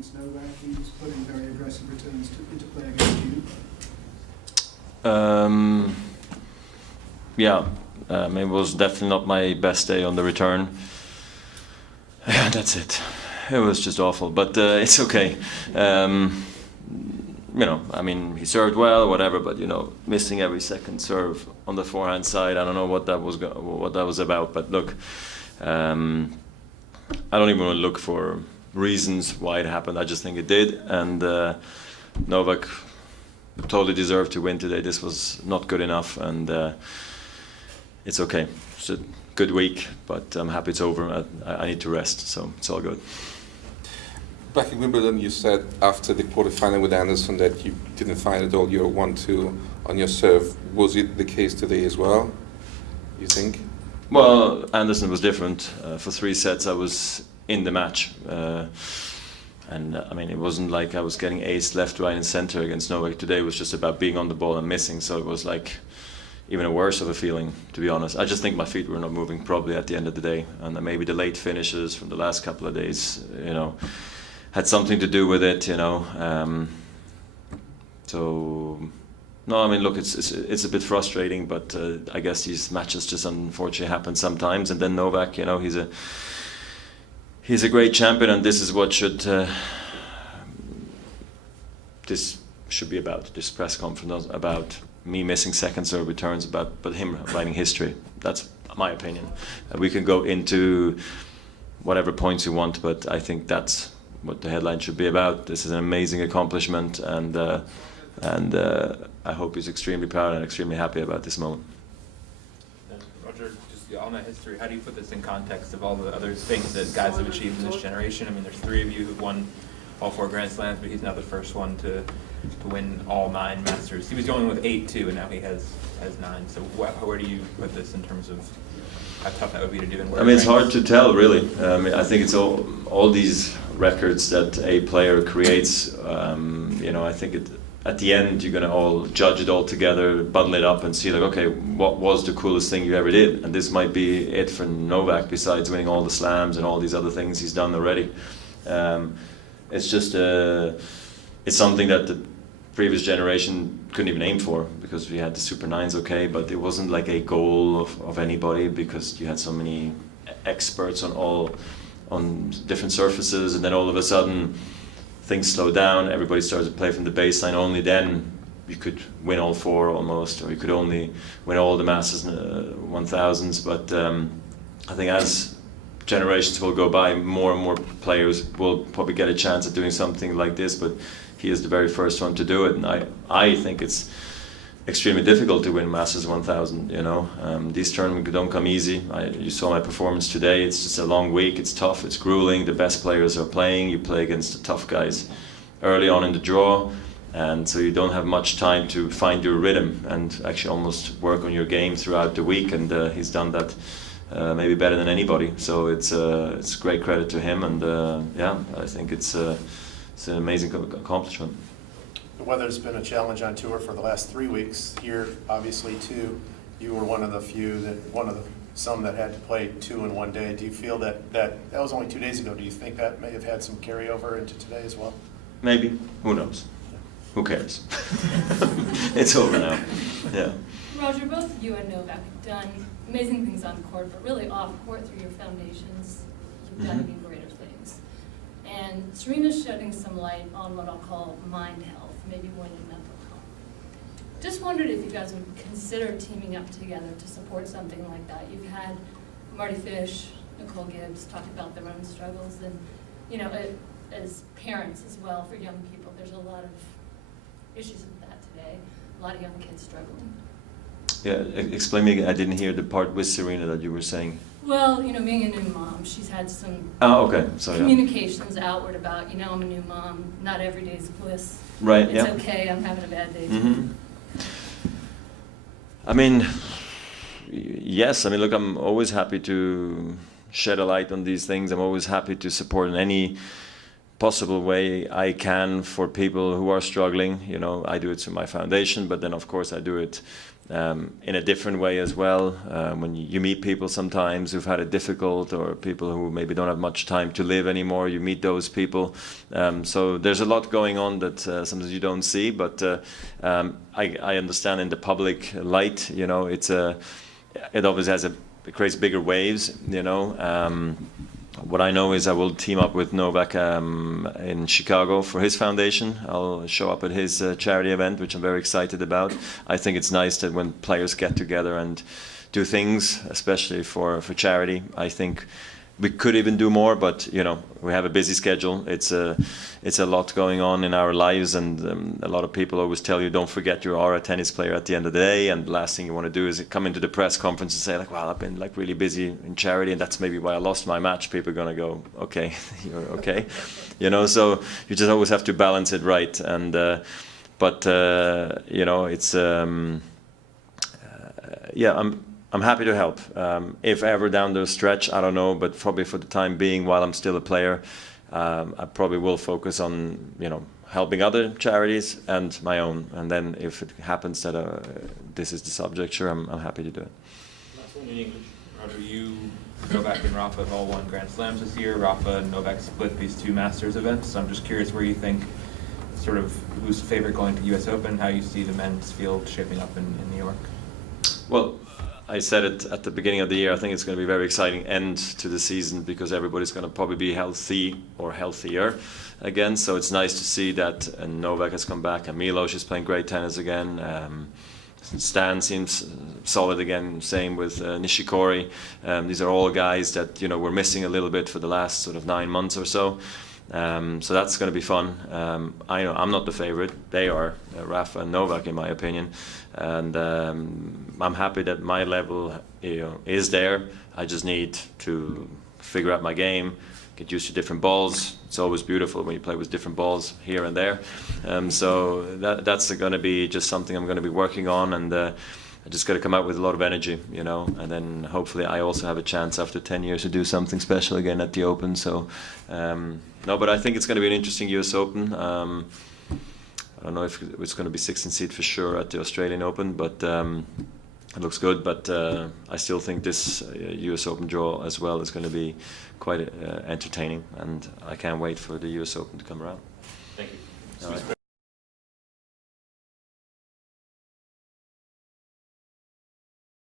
against Novak. He was putting very aggressive returns into play against you. Yeah, it was definitely not my best day on the return. Yeah, that's it. It was just awful, but it's okay. You know, I mean, he served well, whatever, but you know, missing every second serve on the forehand side, I don't know what that was about. But look, I don't even want to look for reasons why it happened. I just think it did, and Novak totally deserved to win today. This was not good enough, and it's okay. It's a good week, but I'm happy it's over. I need to rest, so it's all good. Back in Wimbledon, you said after the quarterfinal with Anderson that you didn't find at all your 1-2 on your serve. Was it the case today as well, you think? Well, Anderson was different. For 3 sets I was in the match. And I mean, it wasn't like I was getting ace left, right and center against Novak. Today it was just about being on the ball and missing. So it was like even a worse of a feeling, to be honest. I just think my feet were not moving probably at the end of the day. And maybe the late finishes from the last couple of days, you know, had something to do with it, you know. So, no, I mean, look, it's a bit frustrating, but I guess these matches just unfortunately happen sometimes. And then Novak, you know, he's a great champion, and this is what this should be about. This press conference about me missing second serve returns, but him writing history. That's my opinion. We can go into whatever points you want, but I think that's what the headline should be about. This is an amazing accomplishment, and I hope he's extremely proud and extremely happy about this moment. Roger, just on that history, how do you put this in context of all the other things that guys have achieved in this generation? I mean, there's 3 of you who've won all 4 Grand Slams, but he's now the first one to win all 9 Masters. He was going with 8 too, and now he has 9. So where do you put this in terms of how tough that would be to do? And I mean, it's hard to tell, really. I think it's all these records that a player creates. You know, I think at the end you're gonna all judge it all together, bundle it up, and see like, okay, what was the coolest thing you ever did? And this might be it for Novak. Besides winning all the slams and all these other things he's done already, it's just it's something that the previous generation couldn't even aim for, because we had the Super 9s, okay, but it wasn't like a goal of anybody, because you had so many experts on different surfaces, and then all of a sudden things slowed down, everybody started to play from the baseline. Only then you could win all 4 almost, or you could only win all the Masters 1000s. But I think as generations will go by, more and more players will probably get a chance at doing something like this, but he is the very first one to do it, and I think it's extremely difficult to win Masters 1000, you know. These tournaments don't come easy. You saw my performance today. It's just a long week. It's tough. It's grueling. The best players are playing. You play against the tough guys early on in the draw, and so you don't have much time to find your rhythm and actually almost work on your game throughout the week, and he's done that maybe better than anybody. So it's great credit to him, and yeah, I think it's an amazing accomplishment. The weather's been a challenge on tour for the last 3 weeks. Here, obviously, too, you were one of the few some that had to play 2 in one day. Do you feel that was only 2 days ago? Do you think that may have had some carryover into today as well? Maybe. Who knows? Who cares? It's over now. Yeah. Roger, both you and Novak have done amazing things on court, but really off court through your foundations, you've done even greater things. And Serena's shedding some light on what I'll call mind health, maybe more than mental health. Just wondered if you guys would consider teaming up together to support something like that. You've had Marty Fish, Nicole Gibbs talk about their own struggles, and you know, as parents as well, for young people, there's a lot of issues with that today. A lot of young kids struggling. Yeah, explain me again. I didn't hear the part with Serena that you were saying. Well, you know, being a new mom, she's had some okay. So, communications outward about, you know, I'm a new mom, not every day's bliss. Right, it's okay, I'm having a bad day too. I mean, yes, I mean, look, I'm always happy to shed a light on these things. I'm always happy to support in any possible way I can for people who are struggling. You know, I do it through my foundation, but then of course I do it in a different way as well. When you meet people sometimes who've had it difficult, or people who maybe don't have much time to live anymore, you meet those people. So there's a lot going on that sometimes you don't see, but I understand in the public light, you know, it obviously it creates bigger waves, you know. What I know is I will team up with Novak in Chicago for his foundation. I'll show up at his charity event, which I'm very excited about. I think it's nice that when players get together and do things, especially for charity. I think we could even do more, but you know, we have a busy schedule. It's a lot going on in our lives, and a lot of people always tell you, don't forget you are a tennis player at the end of the day, and the last thing you want to do is come into the press conference and say like, well, I've been like really busy in charity, and that's maybe why I lost my match. People are gonna go, okay, you're okay, you know. So you just always have to balance it right, and but you know, it's yeah, I'm happy to help. If ever down the stretch, I don't know, but probably for the time being, while I'm still a player, I probably will focus on, you know, helping other charities and my own. And then if it happens that this is the subject, sure, I'm happy to do it. Last one in English. Roger, you, Novak and Rafa have all won Grand Slams this year. Rafa and Novak split these two Masters events. So I'm just curious where you think, sort of, who's the favorite going to US Open, how you see the men's field shaping up in New York? Well, I said it at the beginning of the year, I think it's going to be a very exciting end to the season because everybody's going to probably be healthy or healthier again. So it's nice to see that Novak has come back and Milos is playing great tennis again. Stan seems solid again, same with Nishikori. These are all guys that, you know, we're missing a little bit for the last sort of 9 months or so. So that's going to be fun. I know I'm not the favorite. They are, Rafa and Novak, in my opinion. And I'm happy that my level, you know, is there. I just need to figure out my game, get used to different balls. It's always beautiful when you play with different balls here and there. So that's going to be just something I'm going to be working on, and I just got to come out with a lot of energy, you know, and then hopefully I also have a chance after 10 years to do something special again at the Open. So no, but I think it's going to be an interesting US Open. I don't know if it's going to be 16th seed for sure at the Australian Open, but it looks good. But I still think this US Open draw as well is going to be quite entertaining, and I can't wait for the US Open to come around. Thank you. All right.